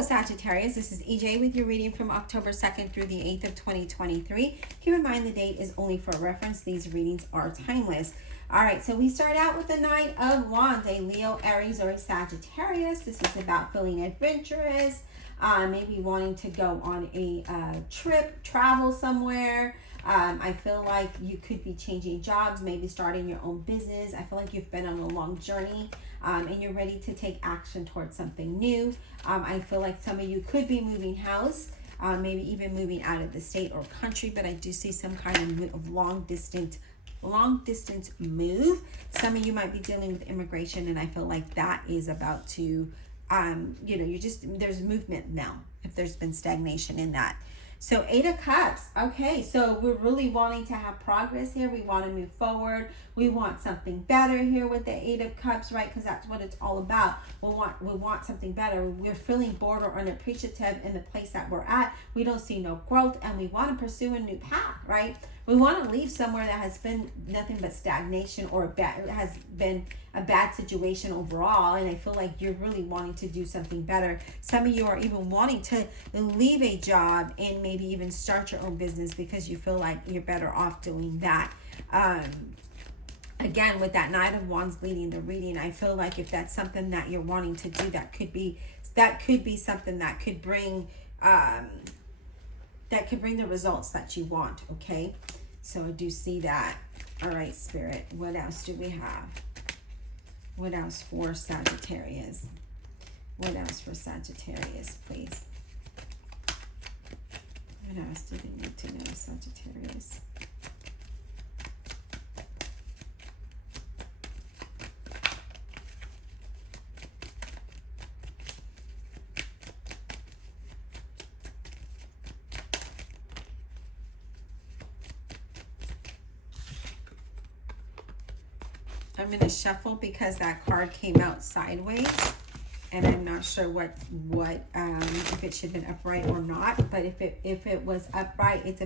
Hello Sagittarius, this is EJ with your reading from October 2nd through the 8th of 2023. Keep in mind the date is only for reference. These readings are timeless. All right, so we start out with the Knight of Wands, a Leo, Aries, or a Sagittarius. This is about feeling adventurous, maybe wanting to go on a trip, travel somewhere. I feel like you could be changing jobs, maybe starting your own business. I feel like you've been on a long journey and you're ready to take action towards something new. I feel like some of you could be moving house, maybe even moving out of the state or country, but I do see some kind of long distance move. Some of you might be dealing with immigration, and I feel like that is about to, there's movement now if there's been stagnation in that. So 8 of Cups. Okay, so we're really wanting to have progress here. We want to move forward. We want something better here with the 8 of Cups, right? Because that's what it's all about. We want something better. We're feeling bored or unappreciative in the place that we're at. We don't see no growth, and we want to pursue a new path, right? We want to leave somewhere that has been nothing but stagnation or has been a bad situation overall. And I feel like you're really wanting to do something better. Some of you are even wanting to leave a job and maybe even start your own business because you feel like you're better off doing that. Again, with that Knight of Wands leading the reading, I feel like if that's something that you're wanting to do, that could be something that could bring the results that you want. Okay, so I do see that. All right, Spirit, what else do we have? What else for Sagittarius? What else for Sagittarius, please? What else do they need to know, Sagittarius? I'm going to shuffle because that card came out sideways, and I'm not sure what if it should have been upright or not. But if it was upright, it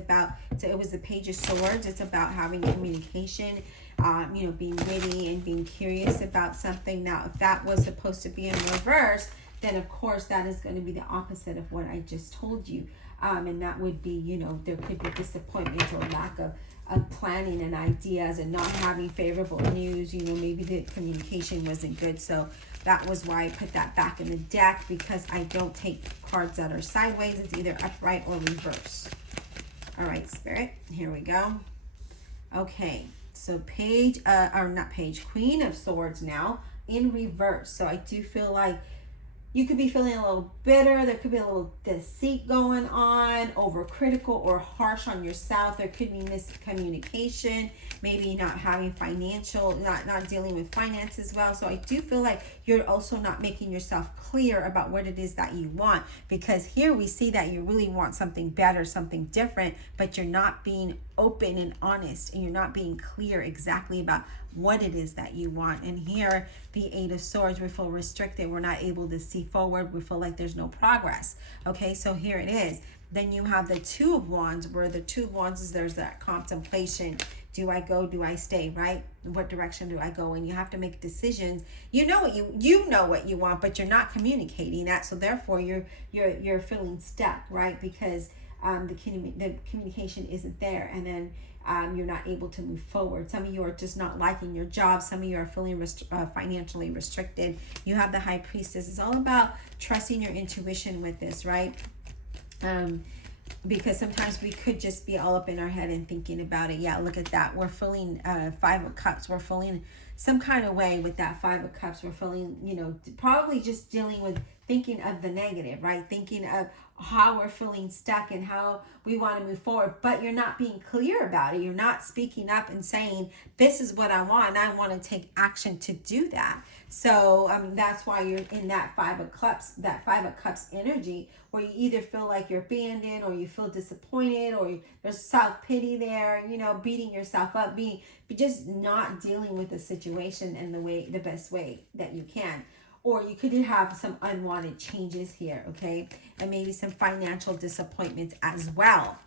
was the Page of Swords. It's about having communication, being witty and being curious about something. Now, if that was supposed to be in reverse, then of course that is going to be the opposite of what I just told you. And that would be, there could be disappointment or lack of planning and ideas and not having favorable news. Maybe the communication wasn't good. So that was why I put that back in the deck, because I don't take cards that are sideways. It's either upright or reverse. All right, Spirit, here we go. Okay, so Queen of Swords now in reverse. So I do feel like you could be feeling a little bitter. There could be a little deceit going on, overcritical or harsh on yourself. There could be miscommunication, maybe not having not dealing with finances well. So I do feel like you're also not making yourself clear about what it is that you want, because here we see that you really want something better, something different, but you're not being open and honest, and you're not being clear exactly about what it is that you want. And here, the 8 of Swords, we feel restricted. We're not able to see forward. We feel like there's no progress. Okay, so here it is. Then you have the 2 of Wands, where the 2 of Wands is there's that contemplation. Do I go? Do I stay? Right? What direction do I go? And you have to make decisions. You know what you want, but you're not communicating that. So therefore, you're feeling stuck, right? Because the communication isn't there, and then you're not able to move forward. Some of you are just not liking your job. Some of you are feeling financially restricted. You have the High Priestess. It's all about trusting your intuition with this, right? Because sometimes we could just be all up in our head and thinking about it. Yeah, look at that. We're feeling 5 of Cups. We're feeling some kind of way with that 5 of Cups. We're feeling, probably just dealing with thinking of the negative, right? Thinking of how we're feeling stuck and how we want to move forward, but you're not being clear about it. You're not speaking up and saying, this is what I want, and I want to take action to do that. So that's why you're in that 5 of Cups energy, where you either feel like you're abandoned, or you feel disappointed, or there's self-pity there, beating yourself up, just not dealing with the situation in the best way that you can. Or you could have some unwanted changes here, okay? And maybe some financial disappointments as well.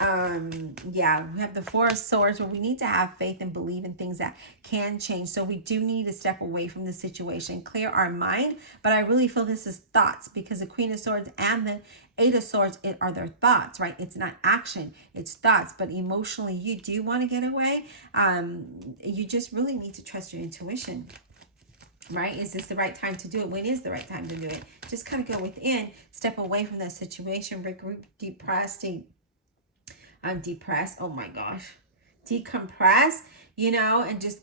Yeah, we have the Four of Swords, where we need to have faith and believe in things that can change. So we do need to step away from the situation, clear our mind. But I really feel this is thoughts, because the Queen of Swords and the Eight of Swords, it are their thoughts, right? It's not action, it's thoughts. But emotionally, you do want to get away. You just really need to trust your intuition. Right? Is this the right time to do it? When is the right time to do it? Just kind of go within, step away from that situation, regroup, I'm depressed. Oh my gosh. Decompress, and just,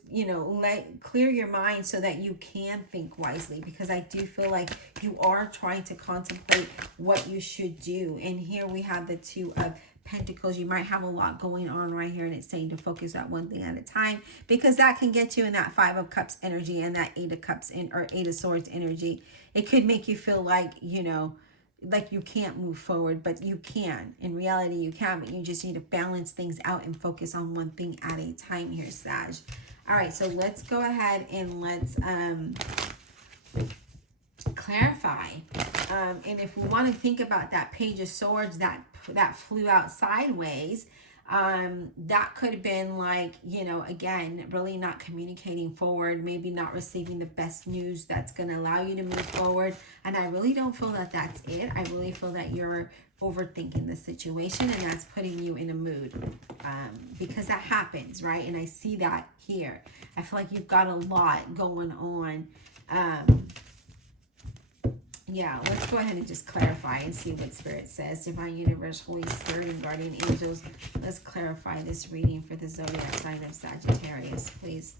clear your mind so that you can think wisely, because I do feel like you are trying to contemplate what you should do. And here we have the Two of Pentacles. You might have a lot going on right here, and it's saying to focus on one thing at a time, because that can get you in that Five of Cups energy and that Eight of Cups or Eight of Swords energy. It could make you feel like, like you can't move forward, but you can. In reality, you can, but you just need to balance things out and focus on one thing at a time here, Sag. All right, so let's go ahead and let's clarify. And if we want to think about that Page of Swords that flew out sideways, that could have been like, again, really not communicating forward, maybe not receiving the best news that's going to allow you to move forward. And I really don't feel that that's it. I really feel that you're overthinking the situation, and that's putting you in a mood, because that happens, right? And I see that here. I feel like you've got a lot going on. Yeah, let's go ahead and just clarify and see what Spirit says. Divine Universe, Holy Spirit, and Guardian Angels, let's clarify this reading for the zodiac sign of Sagittarius, please.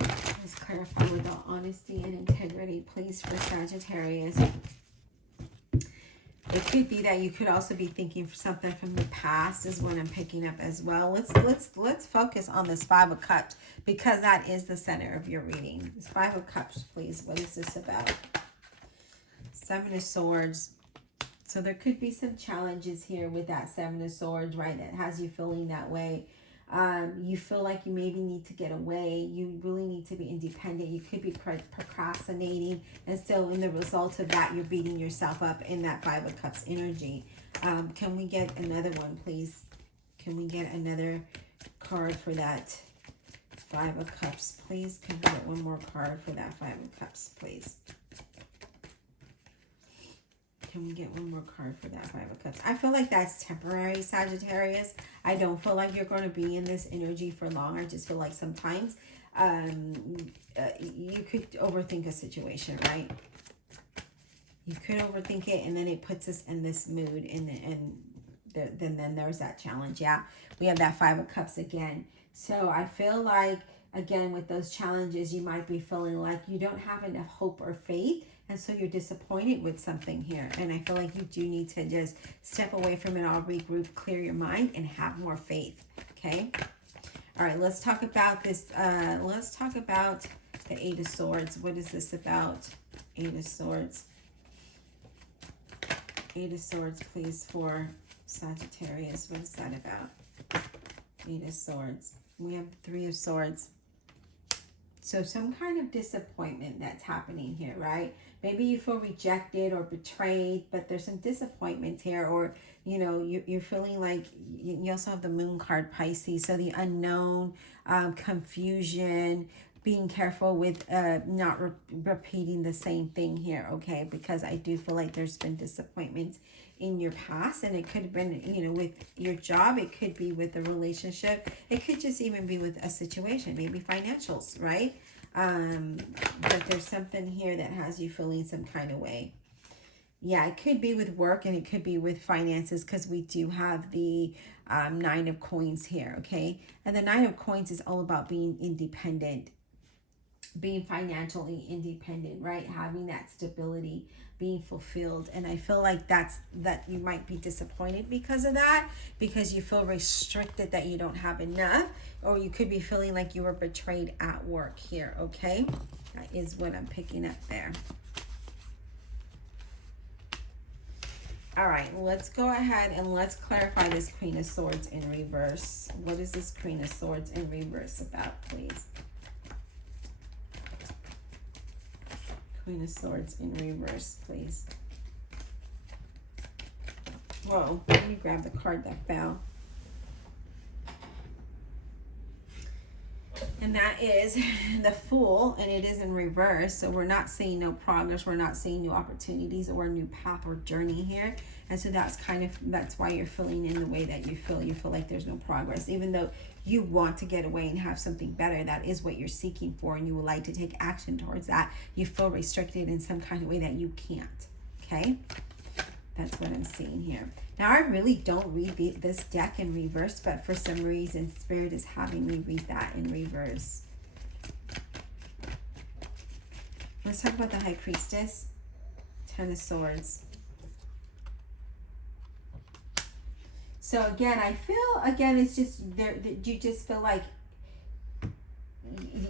Let's clarify with all honesty and integrity, please, for Sagittarius. It could be that you could also be thinking for something from the past is what I'm picking up as well. Let's focus on this Five of Cups, because that is the center of your reading. This Five of Cups, please. What is this about? Seven of Swords. So there could be some challenges here with that Seven of Swords, right? That has you feeling that way. You feel like you maybe need to get away. You really need to be independent. You could be procrastinating, and so in the result of that, you're beating yourself up in that Five of Cups energy. Can we get another one, please? Can we get another card for that Five of Cups, please? Can we get one more card for that Five of Cups, please? Can we get one more card for that Five of Cups? I feel like that's temporary, Sagittarius. I don't feel like you're going to be in this energy for long. I just feel like sometimes you could overthink a situation, right? You could overthink it, and then it puts us in this mood, and then there's that challenge. Yeah, we have that Five of Cups again. So I feel like, again, with those challenges, you might be feeling like you don't have enough hope or faith, and so you're disappointed with something here. And I feel like you do need to just step away from it all, regroup, clear your mind, and have more faith, okay? All right, let's talk about this. Let's talk about the Eight of Swords. What is this about? Eight of Swords. Eight of Swords, please, for Sagittarius. What is that about? Eight of Swords. We have Three of Swords. So some kind of disappointment that's happening here, right? Maybe you feel rejected or betrayed, but there's some disappointment here, or, you're feeling like you also have the Moon card, Pisces. So the unknown, confusion, being careful with not repeating the same thing here, okay? Because I do feel like there's been disappointments in your past, and it could have been, with your job, it could be with a relationship, it could just even be with a situation, maybe financials, right? But there's something here that has you feeling some kind of way. Yeah, it could be with work, and it could be with finances, because we do have the Nine of Coins here, okay? And the Nine of Coins is all about being independent, being financially independent, right? Having that stability, being fulfilled. And I feel like that you might be disappointed because of that, because you feel restricted, that you don't have enough, or you could be feeling like you were betrayed at work here, okay? That is what I'm picking up there. All right, let's go ahead and let's clarify this Queen of Swords in reverse. What is this Queen of Swords in reverse about, please? Queen of Swords in reverse, please. Whoa, let me grab the card that fell. And that is the Fool, and it is in reverse. So we're not seeing no progress. We're not seeing new opportunities or a new path or journey here. And so that's why you're feeling in the way that you feel. You feel like there's no progress. Even though you want to get away and have something better, that is what you're seeking for, and you would like to take action towards that. You feel restricted in some kind of way that you can't. Okay? That's what I'm seeing here. Now, I really don't read this deck in reverse, but for some reason, Spirit is having me read that in reverse. Let's talk about the High Priestess. Ten of Swords. So again, I feel, it's just, you just feel like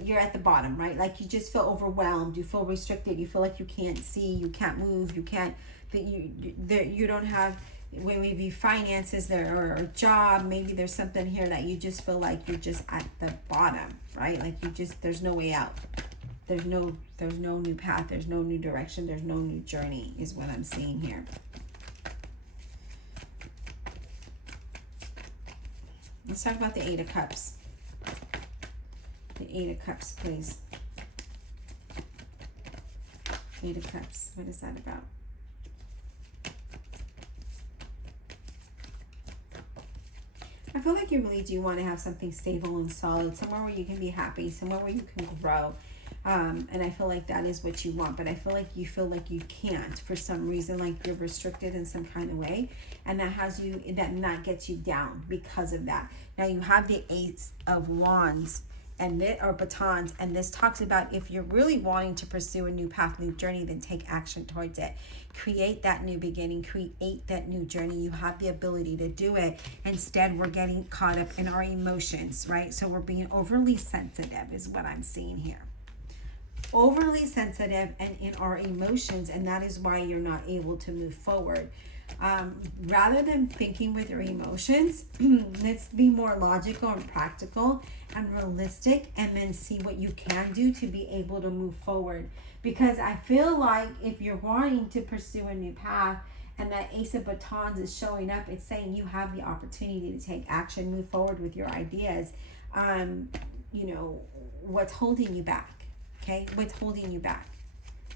you're at the bottom, right? Like you just feel overwhelmed. You feel restricted. You feel like you can't see. You can't move. You can't, you don't have, maybe finances there or a job. Maybe there's something here that you just feel like you're just at the bottom, right? Like there's no way out. There's no new path. There's no new direction. There's no new journey is what I'm seeing here. Let's talk about the Eight of Cups. The Eight of Cups, please. Eight of Cups. What is that about? I feel like you really do want to have something stable and solid, somewhere where you can be happy, somewhere where you can grow. And I feel like that is what you want, but I feel like you can't for some reason, like you're restricted in some kind of way, and that gets you down because of that. Now you have the Ace of Wands or batons, and this talks about if you're really wanting to pursue a new path, new journey, then take action towards it. Create that new beginning, create that new journey. You have the ability to do it. Instead, we're getting caught up in our emotions, right? So we're being overly sensitive is what I'm seeing here. Overly sensitive and in our emotions, and that is why you're not able to move forward. Rather than thinking with your emotions, let's be more logical and practical and realistic, and then see what you can do to be able to move forward. Because I feel like if you're wanting to pursue a new path and that Ace of Batons is showing up, it's saying you have the opportunity to take action, move forward with your ideas. What's holding you back? Okay, what's holding you back?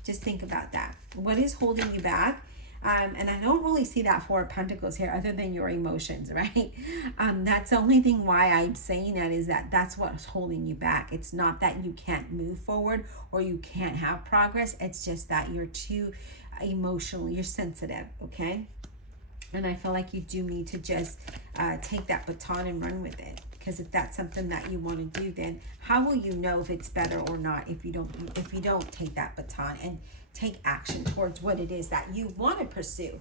Just think about that. What is holding you back? And I don't really see that Four of Pentacles here other than your emotions, right? That's the only thing why I'm saying that is that's what's holding you back. It's not that you can't move forward or you can't have progress. It's just that you're too emotional. You're sensitive, okay? And I feel like you do need to just take that baton and run with it. Because if that's something that you want to do, then how will you know if it's better or not if you don't take that baton and take action towards what it is that you want to pursue?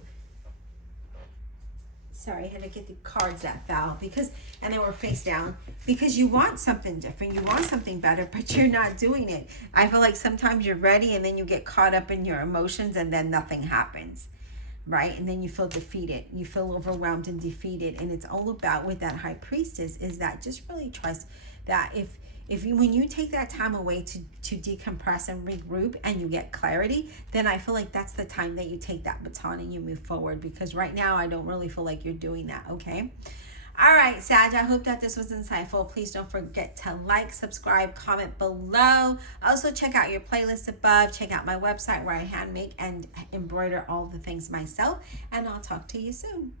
Sorry, I had to get the cards that fell and they were face down, because you want something different, you want something better, but you're not doing it. I feel like sometimes you're ready and then you get caught up in your emotions and then nothing happens. Right? And then you feel defeated. You feel overwhelmed and defeated. And it's all about, with that High Priestess, is that just really trust that when you take that time away to decompress and regroup and you get clarity, then I feel like that's the time that you take that baton and you move forward. Because right now, I don't really feel like you're doing that, okay? All right, Sag, I hope that this was insightful. Please don't forget to like, subscribe, comment below. Also, check out your playlist above. Check out my website where I hand make and embroider all the things myself. And I'll talk to you soon.